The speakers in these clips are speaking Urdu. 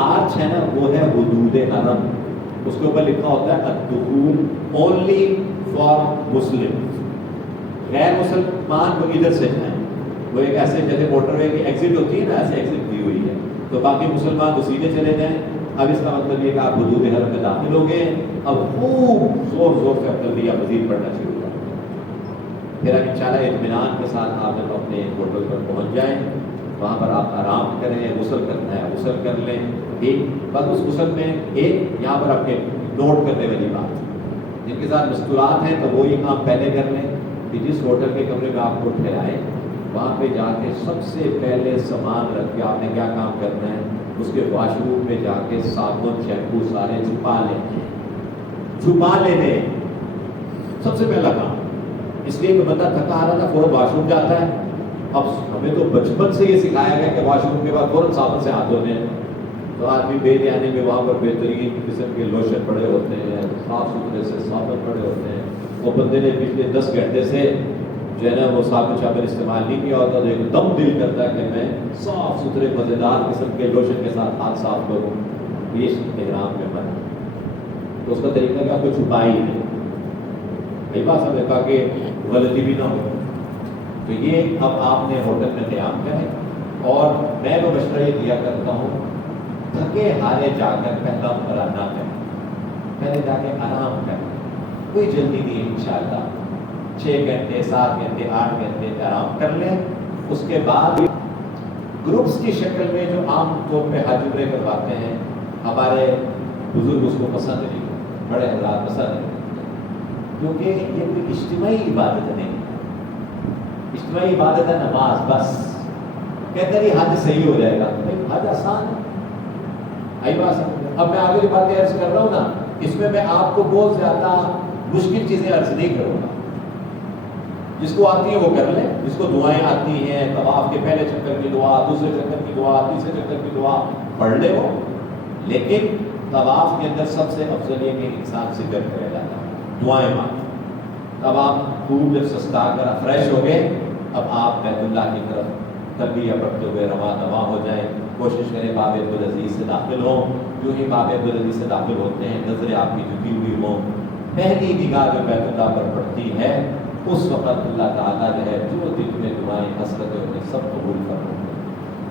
آرچ ہے نا وہ ہے حدود حرم، اس کے اوپر لکھا ہوتا ہے الدخول اونلی فار مسلم، غیر مسلمان وہ ادھر سے جائیں، وہ ایک ایسے جیسے موٹر وے کی ایگزٹ ہوتی ہے نا ایسے ایگزٹ دی ہوئی ہے، تو باقی مسلمان تو سیدھے چلے جائیں۔ اب اس کا مطلب یہ کہ آپ حدود حرم میں داخل ہو گئے، اب خوب زور زور سے تلبیہ مزید پڑھنا شروع کر دیں، پھر اب انشاءاللہ اطمینان کے ساتھ آپ جب اپنے ہوٹل پر پہنچ جائیں وہاں پر آپ آرام کریں، غسل کرنا ہے غسل کر لیں، ٹھیک، بس اس غسل میں ایک یہاں پر آپ کے نوٹ کرنے والی بات، جن کے ساتھ مستورات ہیں تو وہ یہ کام پہلے کر لیں کہ جس ہوٹل کے کمرے میں آپ کو ٹھہرائیں وہاں پہ جا کے سب سے پہلے سامان رکھ کے آپ نے کیا کام کرنا ہے، اس کے واش روم میں جا کے صابن شیمپو سارے چھپا لینے، سب سے پہلا کام، اس لیے کہ بندہ تھکا آ رہا تھا فوراً واش روم جاتا ہے۔ اب ہمیں تو بچپن سے یہ سکھایا گیا کہ واش روم کے بعد فوراً صابن سے ہاتھ دھونے ہیں، تو آدمی بے دھیانی میں وہاں پر بہترین قسم کے لوشن پڑے ہوتے ہیں، صاف ستھرے سے صابن پڑے ہوتے ہیں، وہ بندے نے پچھلے 10 گھنٹے سے جو ہے نا وہ صابن شابن استعمال نہیں کیا ہوتا، تو ایک دم دل کرتا ہے کہ میں صاف ستھرے مزیدار قسم کے لوشن کے ساتھ ہاتھ صاف کروں، یہ احرام میں من، تو اس کا طریقہ کہ آپ کو چھپا ہی نہیں، کئی بات سمجھے تاکہ غلطی بھی نہ ہو۔ تو یہ اب آپ نے ہوٹل میں قیام کریں، اور میں وہ مشورہ یہ دیا کرتا ہوں تھکے ہارے جا کر پہلا عمرہ نہ کریں، پہلے جا کے آرام کریں، کوئی جلدی نہیں ہے انشاءاللہ، 6 گھنٹے 7 گھنٹے 8 گھنٹے آرام کر لیں، اس کے بعد گروپس کی شکل میں جو عام طور پہ حج عمرے کرواتے ہیں ہمارے بزرگ اس کو پسند نہیں، بڑے حضرات پسند نہیں، کیونکہ یہ کوئی اجتماعی عبادت نہیں، اجتماعی عبادت ہے نماز بس، کہتے نہیں حج صحیح ہو جائے گا، حج آسان ہے، آئی بات سمجھ۔ اب میں آگے کی باتیں عرض کر رہا ہوں نا، اس میں میں آپ کو بہت زیادہ مشکل چیزیں عرض نہیں کروں گا، جس کو آتی ہیں وہ کر لیں، جس کو دعائیں آتی ہیں طواف کے پہلے چکر کی دعا، دوسرے چکر کی دعا، تیسرے چکر کی دعا پڑھ لے وہ، لیکن طواف کے اندر سب سے افضل یہ کہ انسان ذکر کرے جاتا ہے، دعائیں مانگے، اب آپ خوب جب سستا کر فریش ہو گئے، اب آپ بیت اللہ کی طرف تلبیہ پڑھتے ہوئے رواں ہو جائیں، کوشش کریں باب عبدالعزیز سے داخل ہوں، جو ہی باب عبدالعزیز سے داخل ہوتے ہیں نظریں آپ کی جھکی ہوئی ہوں، پہلی نگاہ جو بیت اللہ پر پڑتی ہے اس وقت اللہ تعالیٰ جو ہے جو دل میں دعائیں حسرتیں ہوتی سب قبول فرمائے،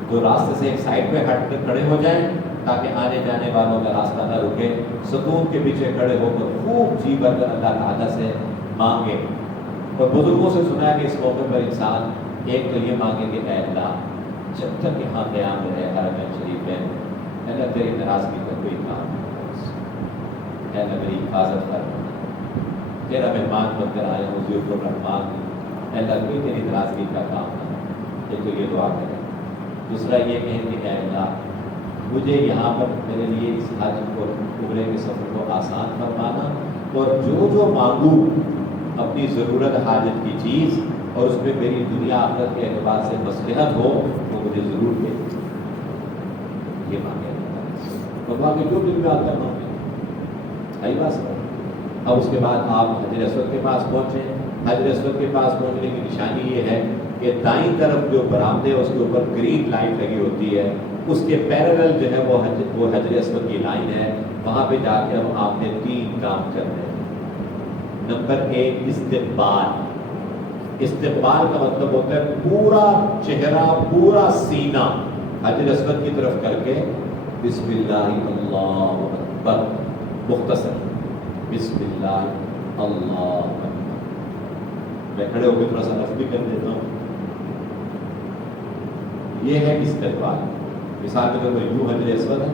تو راستے سے ایک سائڈ پہ ہٹ کر کھڑے ہو جائیں تاکہ آنے جانے والوں کا راستہ نہ رکے، ستون کے پیچھے کھڑے ہو کر خوب جی بھر کر اللہ تعالیٰ سے مانگے، اور بزرگوں سے سنا ہے کہ اس موقع پر انسان ایک تو یہ مانگے کہ اے اللہ جب تک یہاں قیام رہے حرمین شریف میں، اے اللہ تیری ناراضگی کا کوئی کام نہیں، اے اللہ میری حفاظت کر، تیرا مہمان بن کر آئے ہوں ضیوف الرحمان، اے اللہ کوئی تیری ناراضگی کا کام نہ، ایک تو یہ دعا کریں، دوسرا یہ کہیں کہ اے اللہ مجھے یہاں پر میرے لیے اس حج کو عمرے کے سفر کو آسان فرمانا، اور جو جو مانگوں اپنی ضرورت حاجت کی چیز اور اس میں میری دنیا آخرت کے اعتبار سے مصلحت ہو وہ مجھے ضرور دے، یہ مانگے، اور باقی جو دل میں آتا ہے مانگے، آئی بات سمجھ۔ اب اس کے بعد آپ حجر اسود کے پاس پہنچیں، حجر اسود کے پاس پہنچنے کی نشانی یہ ہے کہ دائیں طرف جو برآمدے اس کے اوپر گرین لائٹ لگی ہوتی ہے، اس کے پیرلل جو ہے وہ حجر اسود کی لائن ہے، وہاں پہ جا کے اب آپ نے 3 کام کرنے ہیں۔ نمبر 1 استقبال، استقبال کا مطلب ہوتا ہے پورا چہرہ پورا سینہ حجر اسود کی طرف کر کے بسم اللہ اللہ اکبر، مختصر بسم اللہ اللہ اکبر، میں کھڑے ہو کے تھوڑا سا لفظ بھی کر دیتا ہوں، یہ ہے استقبال۔ مثال کے طور پر یوں حجر اسود ہے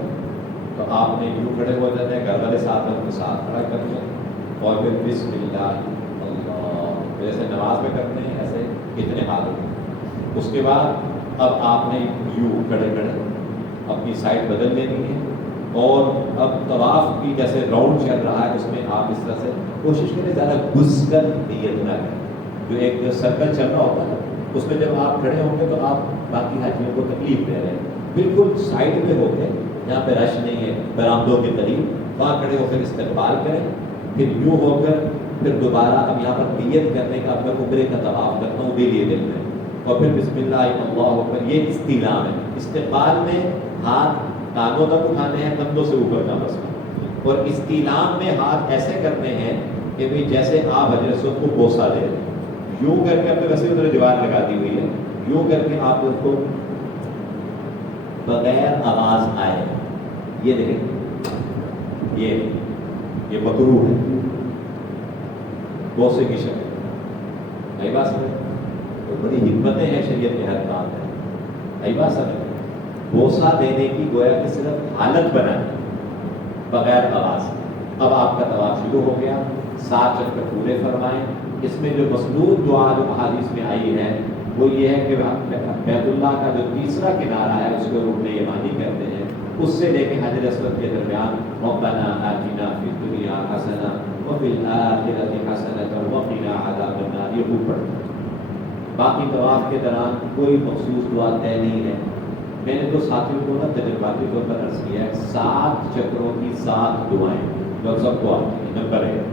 تو آپ نے یوں کھڑے ہو جاتے ہیں، گھر والے ساتھ کو ساتھ کھڑا کر لیں، اور پھر بسم اللہ اللہ، جیسے نماز میں کرتے ہیں ایسے اتنے ہاتھ ہوتے، اس کے بعد اب آپ نے یوں کھڑے اپنی سائڈ بدل لینی ہے، اور اب طواف کی جیسے راؤنڈ چل رہا ہے اس میں آپ اس طرح سے کوشش کریں زیادہ گھس کر نیت نہ کریں، جو ایک سرکل چل رہا ہوتا ہے اس میں جب آپ کھڑے ہوں گے تو آپ باقی حاجیوں کو تکلیف دے رہے ہیں، بالکل سائڈ پہ ہو کے جہاں پہ رش نہیں ہے برآمدوں کے قریب وہاں کھڑے ہو کر استقبال کریں، پھر یوں ہو کر پھر دوبارہ اب یہاں پر نیت کرنے کا اب میں عمرے کا طواف کرتا ہوں بھی لیے دل میں، اور پھر بسم اللہ اللہ اکبر، یہ استعلام ہے۔ استقبال میں ہاتھ کانوں تک اٹھانے ہیں، کندھوں سے اوپر کا مسئلہ. اور استعلام میں ہاتھ ایسے کرنے ہیں کہ بھئی جیسے آپ حضرت اسود کو بوسہ دے رہے ہیں، یوں کر کے. اب تو ویسے ادھر دیوار لگا دی ہوئی ہے، یوں کر کے آپ اس کو بغیر آواز آئے، یہ دیکھیں، یہ مکروہ ہے بوسے کی شکل. صحیح بات سمجھ؟ تو بڑی حکمتیں ہیں شریعت کے ہر کام میں. صحیح بات سمجھ؟ بوسہ دینے کی گویا کہ صرف حالت بنانی بغیر آواز. اب آپ کا طواف شروع ہو گیا، 7 چکر پورے فرمائیں. اس میں جو مصنون دعا جو احادیث میں آئی ہے وہ یہ ہے کہ بیت اللہ کا جو تیسرا کنارہ ہے اس کو رکن یمانی کہتے ہیں، اس سے لے کے حجر اسود کے درمیان ربنا آتنا فی الدنیا حسنہ وفی الآخرۃ حسنۃ وقنا عذاب النار، یہ خوب پڑھتے ہیں. باقی طواف کے دوران کوئی مخصوص دعا طے نہیں ہے. میں نے تو ساتھیوں کو نا تجرباتی طور پر عرض کیا ہے، 7 چکروں کی 7 دعائیں جو سب کو آتی ہیں. نمبر 1،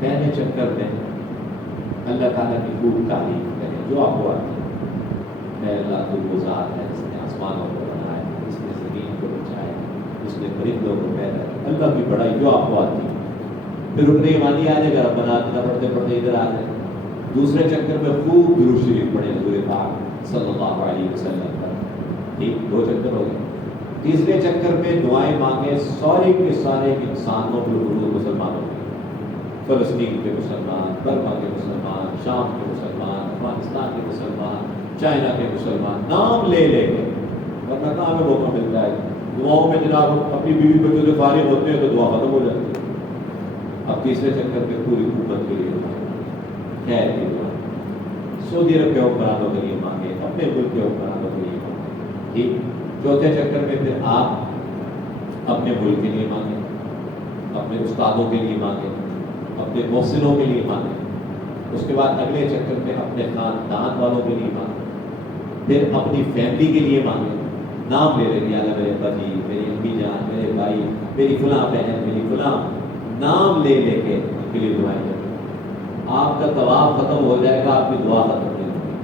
پہلے چکر میں اللہ تعالیٰ کی خوب تعریف کریں جو آپ کو آتی ہے. اے اللہ، تو وہ ذات ہے جس نے آسمانوں کو بنایا، جس نے زمین کو بچایا، جس نے پرندوں کو پیدا کیا. اللہ کی بڑائی جو آپ کو آتی ہے. پھر رکن یمانی آ جائے گا، ربنا آتنا پڑھتے پڑھتے ادھر آ جائے. دوسرے چکر میں خوب درود شریف پڑھیں حضور پاک صلی اللہ علیہ وسلم پر. ٹھیک، 2 چکر ہو گئے. تیسرے چکر میں دعائیں مانگیں سارے کے سارے انسانوں کے حضور مسلمانوں کے، فلسطین کے مسلمان، برما کے مسلمان، شام کے مسلمان، افغانستان کے مسلمان، چائنا کے مسلمان، نام لے لے کے. ورنہ کہاں میں موقع ملتا ہے دعاؤں میں؟ جناب اپنی بیوی بچوں سے فارغ ہوتے ہیں تو دعا ختم ہو جاتی ہے. اب تیسرے چکر میں پوری حکومت کے لیے خیر کی دعا، سعودی عرب کے حکمرانوں کے لیے مانگے، اپنے ملک کے حکمرانوں کے لیے مانگے. ٹھیک. چوتھے چکر میں پھر آپ اپنے ملک کے لیے مانگیں، اپنے استادوں کے لیے مانگیں، اپنے محسنوں کے لیے مانگیں. اس کے بعد اگلے چکر میں اپنے خاندان والوں کے لیے مانگیں، پھر اپنی فیملی کے لیے مانگیں. نام لے رہے ہیں، میرے پتی، میری امی جان، میرے بھائی، میری فلاں بہن، میری فلاں، نام لے لے کے ان کے لیے دعائیں کریں. آپ کا طواف ختم ہو جائے گا، آپ کی دعا ختم نہیں ہوگی.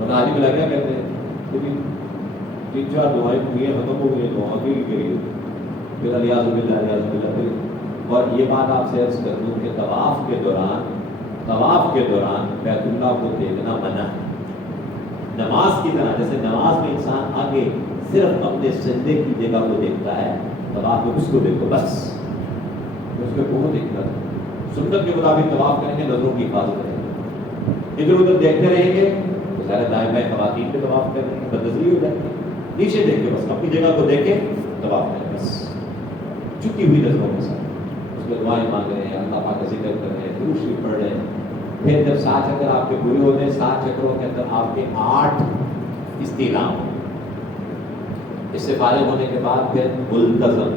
ورنہ آج بھی کیا کہتے ہیں، کیونکہ 3-4 دعائیں پوری ختم ہو گئی، دعا کی کریے پھر الیاذ باللہ الیاذ باللہ پھر. اور یہ بات آپ سے عرض کر دوں کہ طواف کے دوران بیت اللہ کو دیکھنا منع ہے. نماز کی طرح، جیسے نماز میں انسان آگے صرف اپنے سجدے کی جگہ کو دیکھتا ہے، طواف میں اس کو دیکھو بس. اس میں بہت حکمت ہے. سنت کے مطابق طواف کریں گے، نظروں کی حفاظت کریں گے. ادھر ادھر دیکھتے رہیں گے تو ظاہر دائیں بائیں خواتین پہ طواف کریں گے، بدنظری ہو جاتی ہے. نیچے دیکھ کے بس اپنی جگہ کو دیکھیں، طواف کریں بس جھکی ہوئی نظروں کے ساتھ. اس میں دعائیں مانگ رہے ہیں، اللہ پاک کا ذکر کر رہے ہیں، درود شریف پڑھ رہے ہیں. پھر جب 7 چکر آپ کے پورے ہو جائیں، 7 چکروں کے اندر آپ کے 8 استعلام. اس سے فارغ ہونے کے بعد پھر ملتزم.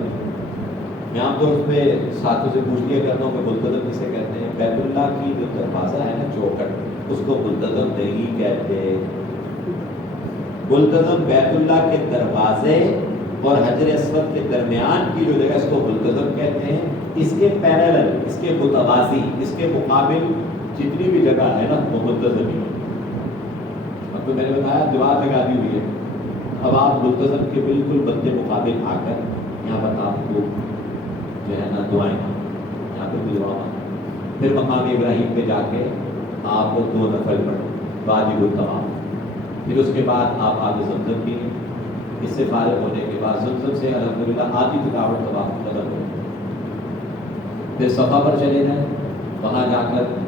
میں عام طور پہ ساتھیوں سے پوچھ لیا کرتا ہوں کہ ملتزم کسے کہتے ہیں. بیت اللہ کی جو دروازہ ہے نا، چوکھٹ، اس کو ملتزم نہیں کہتے. ملتزم بیت اللہ کے دروازے اور حجر اسود کے درمیان کی جو جگہ، اس کو ملتزم کہتے ہیں. اس کے پیرالل، اس کے متوازی، اس کے مقابل جتنی بھی جگہ ہے نا وہ ملتزم ہی ہے. اب تو میں نے بتایا دیوار لگا دی ہوئی ہے. اب آپ ملتزم کے بالکل مد مقابل آ کر یہاں پر آپ کو جو ہے نا دعائیں، یہاں پہ بھی دعا. پھر مقام ابراہیم پہ جا کے آپ 2 نفل پڑھیں واجب الطواف. پھر اس کے بعد آپ آگے زمزم پئیں. اس سے فارغ ہونے کے بعد زمزم سے الحمدللہ آدھی تھکاوٹ طواف ختم ہو. پھر صفا پر چلے جائیں، وہاں جا کر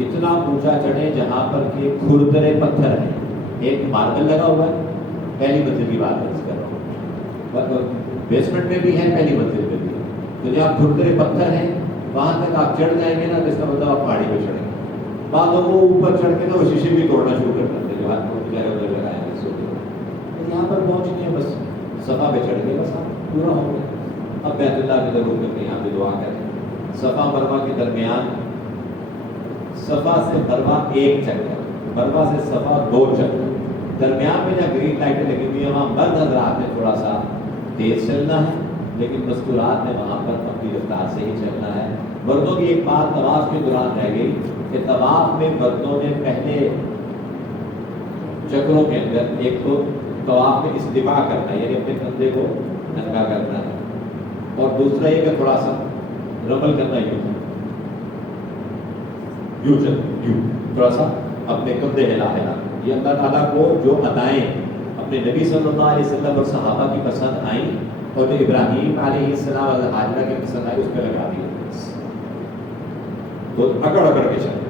اتنا اونچا چڑھیں جہاں پر کہ کھردرے پتھر ہیں. ایک ماربل لگا ہوا ہے، پہلی منزل کی بات کر رہا ہوں، بیسمنٹ میں بھی ہے، پہلی منزل میں بھی ہے. تو جہاں کھردرے پتھر ہیں وہاں تک آپ چڑھ جائیں گے نا تو اس کا مطلب آپ پہاڑی پہ چڑھیں گے. بعد وہ اوپر چڑھ کے نا وہ شیشے بھی توڑنا شروع کر دیتے ہیں جو ہاتھ میں لگایا ہے. یہاں پر پہنچ گئے، بس صفا پہ چڑھ گئے، بس آپ پورا ہو گیا. اب بیت اللہ کی ضرور کر کے یہاں پہ دعا کریں. صفا مروا کے درمیان، صفا سے مروا 1 چکر، مروا سے صفا 2 چکر. درمیان میں جہاں گرین لائٹیں لگی ہوئی ہیں وہاں مرد حضرات میں تھوڑا سا تیز چلنا ہے، لیکن مستورات میں وہاں پر اپنی رفتار سے ہی چلنا ہے. مردوں کی ایک بات طواف کے دوران رہ گئی کہ طواف میں مردوں نے پہلے چکروں کے اندر ایک تو طواف میں استباع کرنا ہے، یعنی اپنے کندھے کو ننگا کرنا ہے، اور دوسرا یہ کہ تھوڑا سا رمل کرنا یوں تھوڑا سا اپنے کندھے ہلا ہلا. یہ اللہ تعالیٰ کو جو ادائیں اپنے نبی صلی اللہ علیہ وسلم اور صحابہ کی پسند آئیں اور جو ابراہیم علیہ السلام اور حاجرہ کی پسند آئی اس پہ لگا دیا. تو اکڑ کے چلے.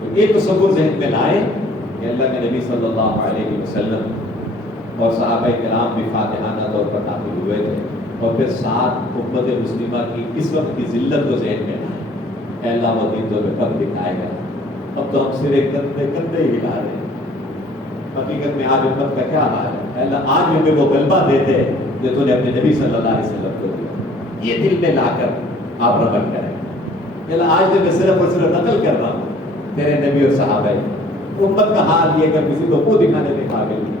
تو یہ تصور ذہن میں لائے کہ اللہ کے نبی صلی اللہ علیہ وسلم اور صحابہ کرام بھی فاتحانہ طور پر داخل ہوئے تھے، اور پھر ساتھ امت مسلمہ کی اس وقت کی ذلت کو ذہن میں لائے. اے اللہ وہ دن تو ہمیں کب دکھائے گا، اب تو ہم سرے کندھے ہی ہلا رہے ہیں. حقیقت میں آج امت کا کیا حال ہے؟ اے اللہ آج ہمیں وہ غلبہ دیتے جو تو نے اپنے نبی صلی اللہ علیہ وسلم کو دیا. یہ دل میں لا کر آپ رمل کریں. اے اللہ آج تو میں صرف اور صرف نقل کر رہا ہوں تیرے نبی اور صحابہ. امت کا حال یہ کہ کسی کو منہ دکھانے کے قابل نہیں.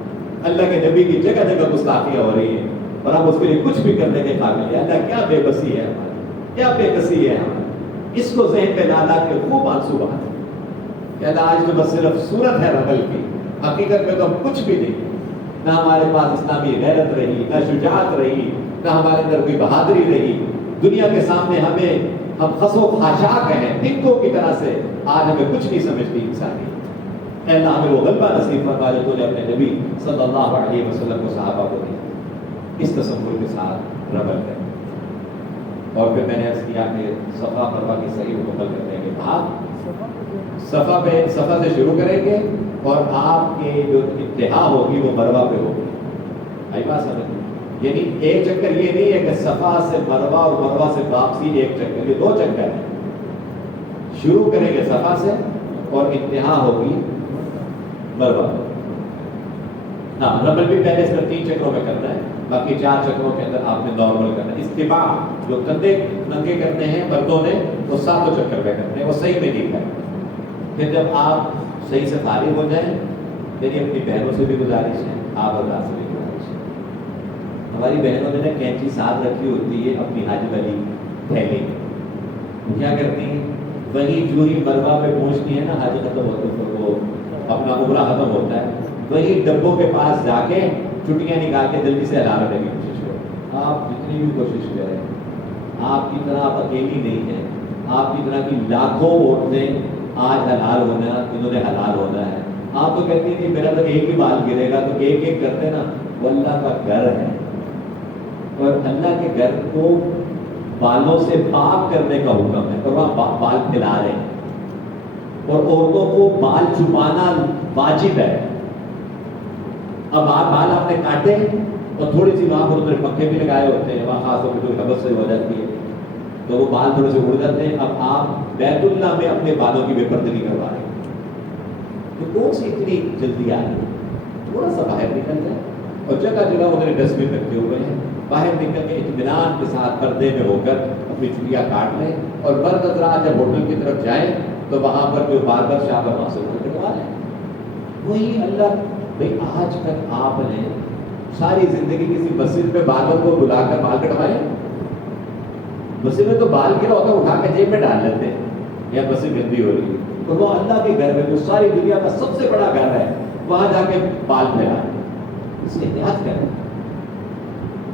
اللہ کے نبی کی جگہ جگہ گستاخیاں ہو رہی ہیں اور ہم اس کے لیے کچھ بھی کرنے کے قابل ہیں. اللہ کیا بے بسی ہے ہماری، کیا بے کسی ہے ہماری. اس کو ذہن پہ لا لا کے خوب آنسو بہاتے کہ اللہ آج تو بس صرف صورت ہے رمل کی، حقیقت میں تو ہم کچھ بھی نہیں. نہ ہمارے پاس اسلامی غیرت رہی، نہ شجاعت رہی، نہ ہمارے اندر کوئی بہادری رہی. دنیا کے سامنے ہم خس و خاشاک ہیں، تنکوں کی طرح سے. آج ہمیں کچھ نہیں سمجھتی انسانی. اے اللہ ہمیں وہ غلبہ نصیب فرما جو تو نے اپنے نبی صلی اللہ علیہ وسلم کو صحابہ کو دیا. اس تصور کے ساتھ رمل کریں. اور پھر میں نے عرض کیا کہ صفا مروا کی صحیح مکمل کرنے کے بعد صفا سے شروع کریں گے اور آپ کے جو انتہا ہوگی وہ مروا پہ ہوگی. آئی بات سمجھ؟ یعنی ایک چکر یہ نہیں ہے کہ صفا سے مروا اور مروا سے واپسی ایک چکر، یہ دو چکر ہیں. شروع کریں گے صفا سے اور انتہا ہوگی مروا. ہاں رمل بھی پہلے صرف 3 چکروں میں کرنا ہے، باقی 4 چکروں کے اندر آپ نے نارمل کرنا ہے. استباع جو کندھے ننگے کرتے ہیں مردوں نے وہ 7 چکر میں کرتے ہیں، وہ صحیح میں نہیں کرتے. پھر جب آپ صحیح سے فارغ ہو جائیں، میری اپنی بہنوں سے بھی گزارش ہے، آپ حضرات سے بھی گزارش ہے. ہماری بہنوں نے کینچی ساتھ رکھی ہوتی ہے اپنی حاجت والی تھیلی. کیا کرتی ہیں؟ وہی جو ہی مروا پہ پہنچتی ہے نا، حاجت ختم ہوتا ہے، وہ اپنا عمرہ ختم ہوتا ہے، وہی ڈبوں کے پاس جا کے چٹیاں نکال کے جلدی سے ہلا رہنے کی کوشش کرو. آپ جتنی بھی کوشش کریں، آپ کی طرح آپ اکیلی نہیں ہیں. آپ کی طرح کی لاکھوں عورتیں آج حلال ہونا، انہوں نے حلال ہونا ہے. آپ تو کہتی ہیں میرا تو ایک ہی بال گرے گا، تو ایک ایک کرتے نا. وہ اللہ کا گھر ہے اور اللہ کے گھر کو بالوں سے پاک کرنے کا حکم ہے، اور وہاں بال پھیلا رہے ہیں. اور عورتوں کو بال چھپانا واجب ہے. اب بال آپ نے کاٹے اور تھوڑی سی وہاں پر پنکھے بھی لگائے ہوتے ہیں، وہاں خاص طور پہ جو حبس سے ہو جاتی ہے تو وہ بال تھوڑے سے اڑ جاتے ہیں. اب آپ بیت اللہ میں اپنے بالوں کی بے پردگی کروا رہے ہیں، تو کون سی اتنی جلدی آ رہی ہے؟ تھوڑا سا باہر نکل جائے. اور جگہ جگہ انہوں نے ڈسٹ بن رکھے ہوئے ہیں، باہر نکل کے اطمینان کے ساتھ پردے میں ہو کر اپنی چھٹیاں کاٹ لیں. اور مرد حضرات جب ہوٹل کی طرف جائیں تو وہاں پر جو باربر شاپ ہے وہاں سے کٹوا لیں. وہی اللہ بھائی آج تک آپ نے ساری زندگی کسی مسجد میں باربر کو بلا کر بال کٹوائے؟ مسجد میں تو بال گرا ہوتا ہے اٹھا کے جیب میں ڈال لیتے ہیں، یا مسجد گندی ہو رہی ہے. اور وہ اللہ کے گھر میں جو ساری دنیا کا سب سے بڑا گھر ہے وہاں جا کے بال پھیلائیں. اس سے احتیاط کریں.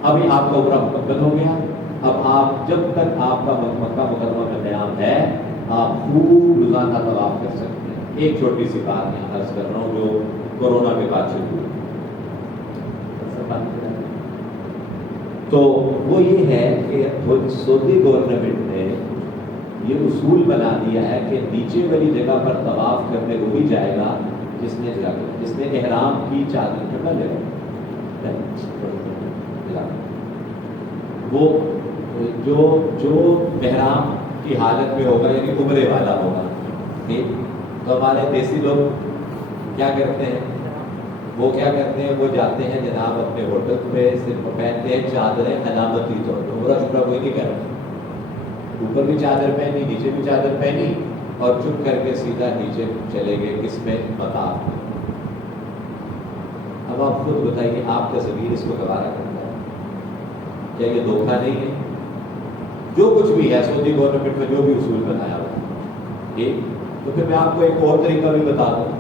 ابھی آپ کا عمرہ مکمل ہو گیا. اب آپ جب تک آپ کا مکہ مکرمہ کا قیام ہے آپ خوب روزانہ طواف کر سکتے ہیں. ایک چھوٹی سی بات میں عرض کر رہا ہوں جو کورونا کے بعد شروع ہوئی، تو وہ یہ ہے کہ سعودی گورنمنٹ نے یہ اصول بنا دیا ہے کہ نیچے والی جگہ پر طواف کرنے کو بھی جائے گا جس نے احرام کی چادر پہ نہ لے. وہ جو احرام کی حالت میں ہوگا یعنی عمرے والا ہوگا، تو ہمارے دیسی لوگ کیا کرتے ہیں؟ وہ کیا کرتے ہیں؟ وہ جاتے ہیں جناب اپنے ہوٹل پہ، صرف پہنتے ہیں چادریں علامتی طور پر. عمرہ شمرہ کوئی نہیں کر رہا، اوپر بھی چادر پہنی نیچے بھی چادر پہنی اور چپ کر کے سیدھا نیچے چلے گئے. کس میں؟ مطاف. اب آپ خود بتائیے آپ کا ضمیر اس کو گوارا کرتا ہے؟ کیا یہ دھوکہ نہیں ہے؟ جو کچھ بھی ہے سعودی گورنمنٹ نے جو بھی اصول بنایا ہوا ٹھیک. تو پھر میں آپ کو ایک اور طریقہ بھی بتا دوں،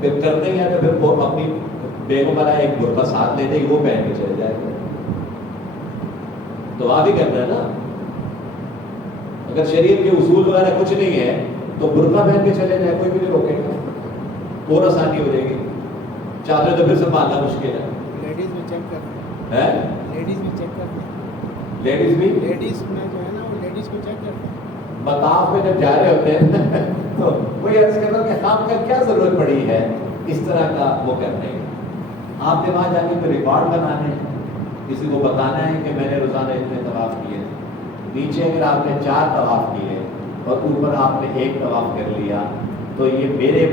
پھر کرتے ہیں تو پھر اپنی بیگم والا ایک برقع ساتھ لے جائے گی، وہ پہن کے چلے جائے گا، تو آپ ہی کرنا ہے نا۔ اگر شریعت کے اصول وغیرہ کچھ نہیں ہے تو برقع پہن کے چلے جائے، کوئی بھی نہیں روکے گا، اور آسانی ہو جائے گی۔ چادر تو پھر سنبھالنا مشکل ہے۔ لیڈیز میں چیک کرنا ہے لیڈیز میں چیک کرنا لیڈیز بھی لیڈیز میں جو ہے نا وہ لیڈیز کو چیک کرنا مطاف میں جب جا رہے ہوتے ہیں تو وہی عرض کر رہا ہوں کہ خام کا کیا ضرورت پڑی ہے اس طرح کا وہ کرنے کی۔ آپ نے وہاں جا کے تو ریکارڈ بنانے ہیں، کسی کو بتانا ہے کہ میں نے روزانہ اتنے طواف کیے، نیچے اگر آپ نے 4 طواف کیے اور اوپر آپ نے 1 طواف کر لیا تو یہ میرے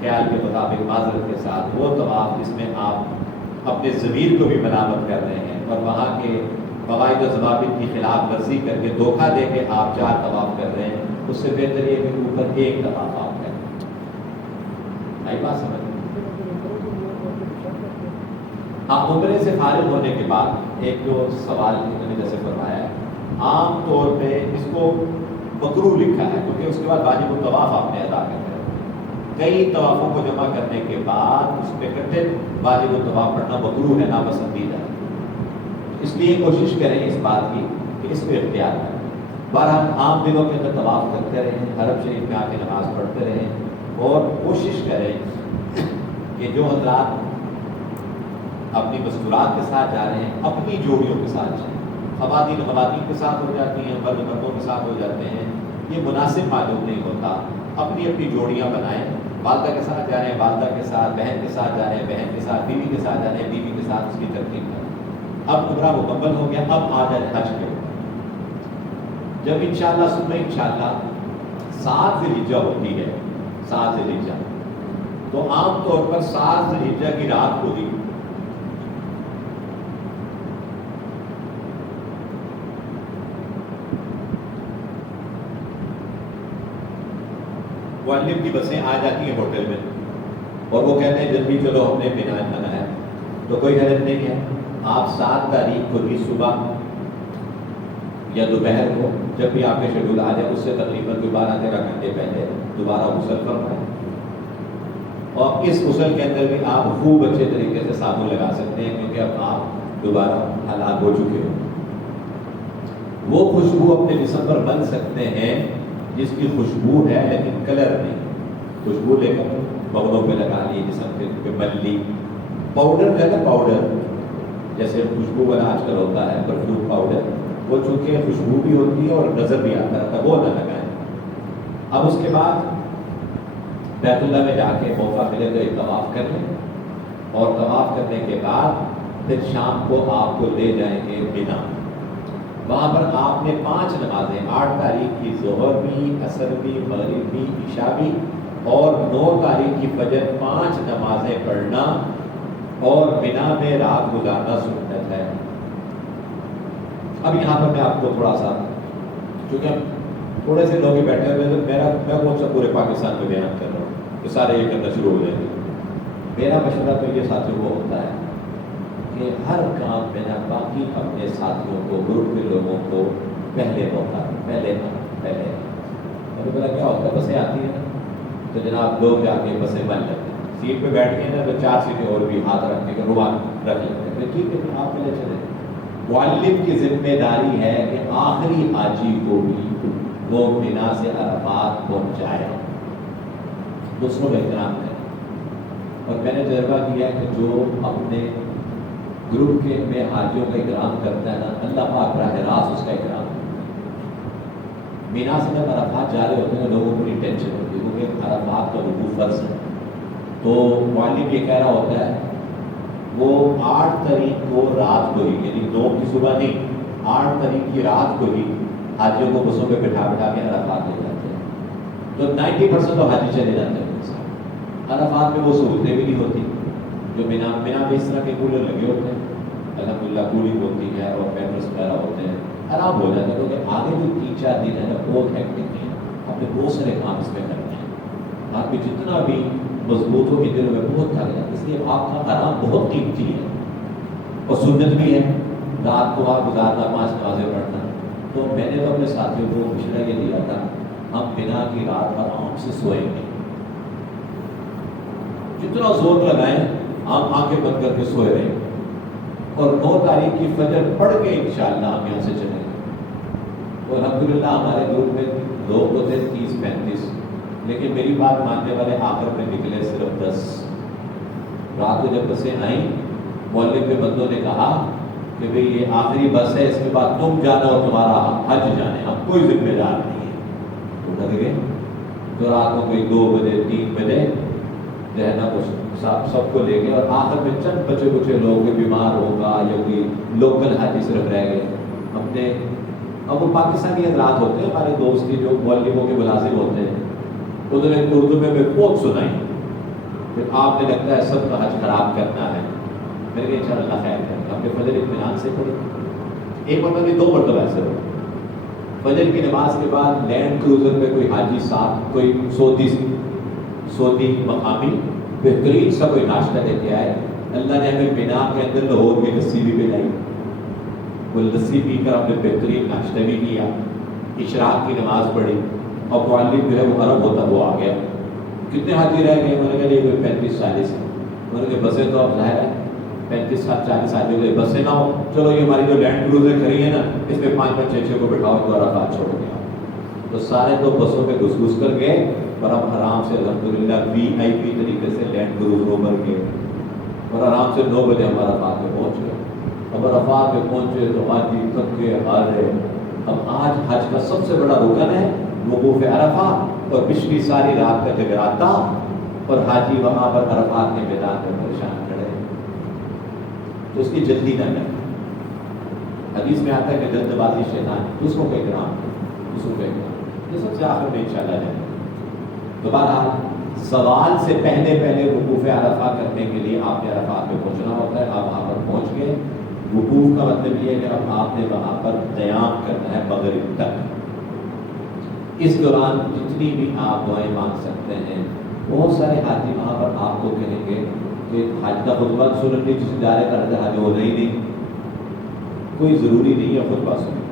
خیال کے مطابق معذرت کے ساتھ وہ طواف جس میں آپ اپنے ضمیر کو بھی ملامت کر رہے ہیں اور وہاں کے قواعد و ضوابط کی خلاف ورزی کر کے دھوکہ دے کے آپ 4 طواف کر رہے ہیں، اس سے بہتر یہ کہ اوپر 1 طواف آپ کریں۔ آئی بات سمجھ؟ ہاں، عمرے سے فارغ ہونے کے بعد ایک جو سوال انہوں نے جیسے فرمایا ہے، عام طور پہ اس کو مکروہ لکھا ہے کیونکہ اس کے بعد واجب الطواف آپ نے ادا کرنا ہے۔ کئی طوافوں کو جمع کرنے کے بعد اس پہ اکٹھے واجب الطواف پڑھنا مکروہ ہے، ناپسندیدہ ہے۔ اس لیے کوشش کریں اس بات کی کہ اس پہ اختیار کریں۔ بہرحال عام دنوں کے اندر طواف کرتے رہیں، حرم شریف میں آ کے نماز پڑھتے رہیں اور کوشش کریں کہ جو حضرات اپنی مستورات کے ساتھ جا رہے ہیں اپنی جوڑیوں کے ساتھ جائیں۔ خواتین کے ساتھ ہو جاتی ہیں، مرد مردوں کے ساتھ ہو جاتے ہیں، یہ مناسب معلوم نہیں ہوتا۔ اپنی اپنی جوڑیاں بنائیں، والدہ کے ساتھ جا رہے ہیں والدہ کے ساتھ، بہن کے ساتھ جا رہے ہیں بہن کے ساتھ، بیوی کے ساتھ جا رہے ہیں بیوی کے ساتھ، اس کی ترتیب کریں۔ اب عمرہ مکمل ہو گیا، اب آ جائے حج کے جب انشاءاللہ صبح انشاءاللہ 7 ذی الحجہ ہوتی ہے، 7 ذی الحجہ، تو عام طور پر 7 ذی الحجہ کی رات کو بھی معلم کی بسیں آ جاتی ہیں ہوٹل میں اور وہ کہتے ہیں جلدی چلو ہم نے مینا جانا ہے، تو کوئی حرج نہیں ہے، آپ 7 تاریخ کو بھی صبح یا دوپہر کو جب بھی آپ کے شیڈول آ جائے اس سے تقریباً 12-13 گھنٹے پہلے دوبارہ غسل فرمائیں، اور اس غسل کے اندر بھی آپ خوب اچھے طریقے سے صابن لگا سکتے ہیں کیونکہ اب آپ دوبارہ حلال ہو چکے ہو۔ وہ خوشبو اپنے جسم پر بن سکتے ہیں جس کی خوشبو ہے لیکن کلر نہیں، خوشبو لے کر بغلوں پہ لگا لی، جسم پہ مل لی، پاؤڈر ہے نا پاؤڈر جیسے خوشبو والا آج کل ہوتا ہے پرفیوم پاؤڈر، وہ چونکہ خوشبو بھی ہوتی ہے اور نظر بھی آتا رہتا ہے، وہ نہ لگائیں۔ اب اس کے بعد بیت اللہ میں جا کے موقع ملے تو ایک طواف کر لیں، اور طواف کرنے کے بعد پھر شام کو آپ کو لے جائیں گے مینا، وہاں پر آپ نے 5 نمازیں 8 تاریخ کی ظہر بھی، عصر بھی، مغرب بھی، عشاء بھی، اور 9 تاریخ کی فجر 5 نمازیں پڑھنا اور مینا میں رات گزارنا سنت ہے۔ اب یہاں پر میں آپ کو تھوڑا سا، چونکہ ہم تھوڑے سے لوگ ہی بیٹھے ہوئے تو میں کون سا پورے پاکستان میں بیان کر رہا ہوں کہ سارے یہ کرنا شروع ہو جائیں گے۔ میرا مشورہ تو یہ ساتھیوں کو ہوتا ہے کہ ہر کام میں نہ باقی اپنے ساتھیوں کو، گروپ کے لوگوں کو پہلے موقع پہلے بولا کیا ہوتا ہے بسیں آتی ہیں نا تو جناب لوگ جا کے بسیں بن لیتے ہیں، سیٹ پہ بیٹھ گئے نا تو 4 سیٹیں اور بھی ہاتھ رکھنے کے رومال رکھ لیتے ہیں، ٹھیک ہے پھر آپ پہلے چلے۔ معلم کی ذمہ داری ہے کہ آخری حاجی کو بھی وہ مینا سے عرفات پہنچائے، دوسروں کا احترام کریں۔ اور میں نے تجربہ کیا ہے کہ جو اپنے گروپ کے میں حاجیوں کا اکرام کرتا ہے نا، اللہ پاک براہ راست اس کا اکرام کرتا ہے۔ مینا سے جب عرفات جا رہے ہوتے ہیں لوگوں کو بڑی ٹینشن ہوتی ہے کیونکہ عرفات کا وقوف فرض ہے، تو معلم یہ کہہ رہا ہوتا ہے وہ 8 تاریخ کو رات کو ہی، یعنی 9 کی صبح نہیں، 8 تاریخ کی رات کو ہی حاجیوں کو بسوں پہ بٹھا کے عرفات لے جاتے ہیں، تو 90% تو حاجی چلے جاتے ہیں۔ عرفات میں وہ سہولتیں بھی نہیں ہوتی جو مینا میں اس طرح کے کولر لگے ہوتے ہیں، الحمدللہ کولنگ ہوتی ہے اور میٹرس وغیرہ ہوتے ہیں، آرام ہو جاتے ہیں، کیونکہ آگے جو 3-4 دن ہے نا بہت ہیکٹک ہیں، آپ نے بہت سارے کام اس میں کرنے ہیں، آپ کی جتنا بھی مضبوط ہو ان دنوں میں بہت تھک جاتا ہے، اس لیے آپ کا آرام بہت قیمتی ہے اور سنت بھی ہے رات کو آپ گزارنا، 5 نمازیں پڑھنا۔ تو میں نے تو اپنے ساتھیوں کو مشورہ یہ دیا تھا ہم بنا کی رات آرام سے سوئیں گے، جتنا زور لگائیں آنکھیں بند کر کے سوئے رہے اور 9 تاریخ کی فجر پڑھ کے انشاءاللہ ہم یہاں سے چلیں گے۔ تو الحمدللہ ہمارے گروپ میں لوگ ہوتے 30-35، لیکن میری بات ماننے والے آخر میں نکلے صرف 10۔ رات کو جب بسیں آئیں محلے کے بندوں نے کہا کہ بھئی یہ آخری بس ہے، اس کے بعد تم جانا اور تمہارا حج جانے، ہم کوئی ذمہ دار نہیں ہے۔ تو ڈر گئے، تو رات کو کوئی 2 بجے 3 بجے جو ہے نا سب کو لے گئے، اور آخر میں چند بچے کچھ لوگ بیمار ہوگا یا کوئی لوکل حاجی صرف رہ گئے۔ ہم نے اب وہ پاکستانی حضرات ہوتے ہیں ہمارے دوست کی جو معلموں کے ملازم ہوتے ہیں، انہوں نے اردو میں بہت سنائی کہ آپ نے لگتا ہے سب کا حج خراب کرنا ہے۔ میں نے کہا اللہ خیر کریں، ہم نے فجر اطمینان سے پڑھی، ایک مرتبہ نہیں 2 مرتبہ ایسے ہو۔ فجر کی نماز کے بعد لینڈ کروزر پہ کوئی حاجی صاحب، کوئی سعودی مقامی بہترین سا کوئی ناشتہ لے کے آئے۔ اللہ نے ہمیں بنا کے اندر لاہور میں لسی بھی پلائی، وہ لسی پی کر ہم نے بہترین ناشتہ بھی کیا، اشراق کی نماز پڑھی، اور معلم جو ہے وہ عرب ہوتا وہ آ گیا۔ کتنے حاجی رہ گئے؟ انہوں نے کہا یہ کوئی 35-40 ہے۔ انہوں نے کہا بسیں تو اب ظاہر ہے 35-40 حاجیوں کے بسیں نہ ہو، چلو یہ ہماری جو لینڈ کروزر کھڑی ہے نا اس میں 5-6 کو بٹھاؤ تو عرفات چھوڑ گیا۔ تو سارے تو بسوں میں گھس کر گئے، اور ہم آرام سے الحمدللہ VIP طریقے سے لینڈ کروزروں پر گئے، اور آرام سے 9 بجے ہم عرفات میں پہنچ گئے۔ اب عرفات میں پہنچے تو حاجی تھک کے ہارے۔ اب آج حج کا سب سے بڑا رکن ہے وقوف عرفہ، اور پچھلی ساری رات کا جگراتا، اور حاجی وہاں پر عرفات کے میدان میں پریشان کھڑے، تو اس کی جلدی نہ کریں۔ حدیث میں آتا ہے کہ جلد بازی شیطان، دوسروں کا اکرام، دوسروں کا اکرام، یہ سب سے آخر میں انشاءاللہ جائیں۔ دوبارہ سوال سے پہلے وقوف عرفہ کرنے کے لیے آپ نے عرفات میں پہنچنا ہوتا ہے۔ آپ وہاں پر پہنچ گئے، وقوف کا مطلب یہ ہے کہ اب آپ نے وہاں پر قیام کرنا ہے مغرب تک۔ اس دوران جتنی بھی آپ دعائیں مانگ سکتے ہیں، بہت سارے حاجی وہاں پر آپ کو کہیں گے کہ حج کا خطبہ سنن نہیں، جس ادارے کا رضا حج وہ نہیں، کوئی ضروری نہیں ہے خطبہ سنیں،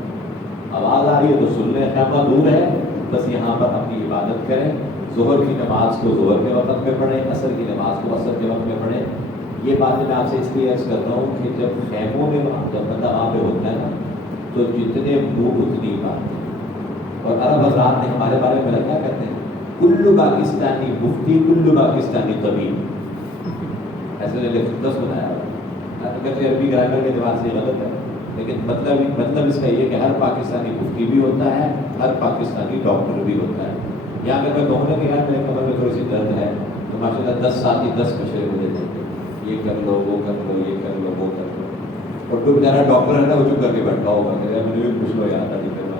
آواز آ رہی ہے تو سن لیں، خیمہ دور ہے بس یہاں پر اپنی عبادت کریں۔ ظہر کی نماز کو ظہر کے وقت میں پڑھیں، عصر کی نماز کو عصر کے وقت میں پڑھیں۔ یہ باتیں میں آپ سے اس لیے عرض کر رہا ہوں کہ جب خیموں میں جب بندہ وہاں پہ ہوتا ہے نا تو جتنے لوگ اتنی بات، اور عرب حضرات نے ہمارے بارے میں کیا کہتے ہیں، کلو پاکستانی مفتی کلو پاکستانی طبیب، ایسے نے دس بنایا، اگرچہ عربی گرامر کے اعتبار سے غلط ہے، لیکن مطلب اس کا یہ کہ ہر پاکستانی مفتی بھی ہوتا ہے، ہر پاکستانی ڈاکٹر بھی ہوتا ہے۔ یا اگر میں کہوں نا کہ یار میرے کمر میں تھوڑی سی درد ہے تو ماشاء اللہ 10 ساتھی 10 مشورے مجھے دیتے، یہ کر لو وہ کر لو یہ کر لو وہ کر لو، اور کوئی بیچارہ ڈاکٹر ہے نا وہ چپ کر کے بیٹھا ہوگا کہ مجھے بھی پوچھ لو یار نہیں کرنا۔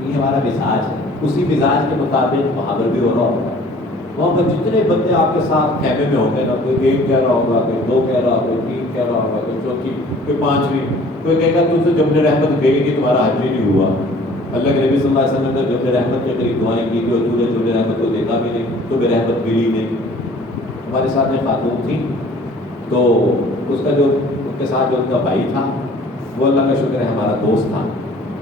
یہ ہمارا مزاج ہے، اسی مزاج کے مطابق وہاں پر بھی ہو رہا ہوگا۔ وہاں پر جتنے بندے آپ کے ساتھ خیمے میں ہوتے ہیں نا، کوئی 1 کہہ رہا ہوگا، کوئی 2 کہہ رہا ہوگا، کوئی 3 کہہ رہا ہوگا، کوئی 4، کوئی 5ویں، کوئی کہے گا تم سے جبل رحمت گئی کہ تمہارا حج بھی نہیں ہوا۔ اللہ کے نبی صلی اللہ علیہ وسلم نے جبل رحمت کے قریب دعائیں کی تھی اور تو نے جبل رحمت کو دیکھا بھی نہیں، تمہیں رحمت ملی نہیں۔ ہمارے ساتھ ایک خاتون تھی، تو اس کا جو ان کے ساتھ جو ان کا بھائی تھا وہ اللہ کا شکر ہے ہمارا دوست تھا،